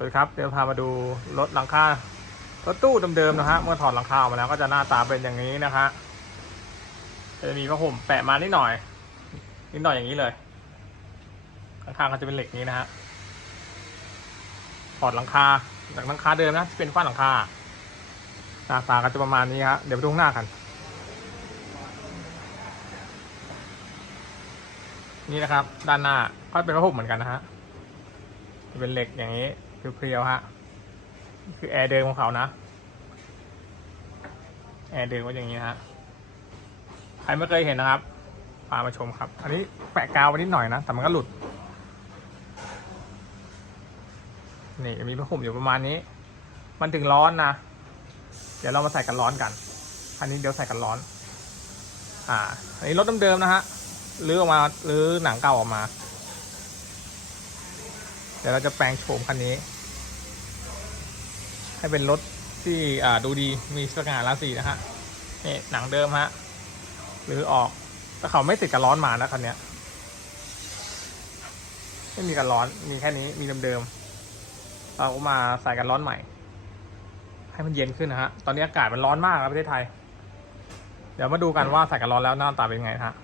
สวัสดีครับเดี๋ยวพามาดูรถหลังคารถตู้เดิมๆนะฮะเมื่อถอดหลังคาออกมาแล้วก็จะหน้าตาเป็นอย่างนี้นะฮะจะมีผ้าห่มแปะมานิดหน่อย นิดหน่อยอย่างนี้เลยข้างๆก็จะเป็นเหล็กนี้นะฮะถอดหลังคาจากหลังคาเดิมนะที่เป็นฝ้าหลังคาหน้าตาก็จะประมาณนี้ฮะเดี๋ยวไปดูข้างหน้ากัน นี่นะครับ ด้านหน้าก็เป็นผ้าห่มเหมือนกันนะฮะเป็นเหล็กอย่างนี้ เพียวๆฮะ คือแอร์เดิมของเขานะ แอร์เดิมก็อย่างนี้ฮะ ใครไม่เคยเห็นนะครับ พามาชมครับ อันนี้แปะกาวไว้นิดหน่อยนะ แต่มันก็หลุด นี่มีผ้าห่มอยู่ประมาณนี้ มันถึงร้อนนะ เดี๋ยวเรามาใส่กันร้อนกัน อันนี้เดี๋ยวใส่กันร้อน อ่า อันนี้รถเดิมๆนะฮะรื้อออกมารื้อหนังเก่าออกมา เดี๋ยวเราจะแปลงโฉมคันนี้ ให้เป็นรถที่ดูดีมีสง่าราศีนะฮะนี่หนังเดิมฮะหรือออกแต่เขาไม่ติดกันร้อนมานะคันนี้ไม่มีกันร้อนมีแค่นี้มีเดิมๆเราก็มาใส่กันร้อนใหม่ ให้มันเย็นขึ้นนะฮะตอนนี้อากาศมันร้อนมากครับประเทศไทย เดี๋ยวมาดูกันว่าใส่กันร้อนแล้วหน้าตาเป็นไงฮะ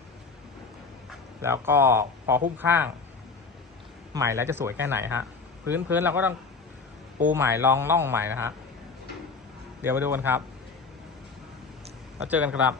แล้วก็พอหุ้มข้าง ใหม่แล้วจะสวยแค่ไหนฮะ พื้นพื้นเราก็ต้องปูใหม่ลองล่องใหม่นะฮะ เดี๋ยวมาดูกันครับแล้วเจอกันครับ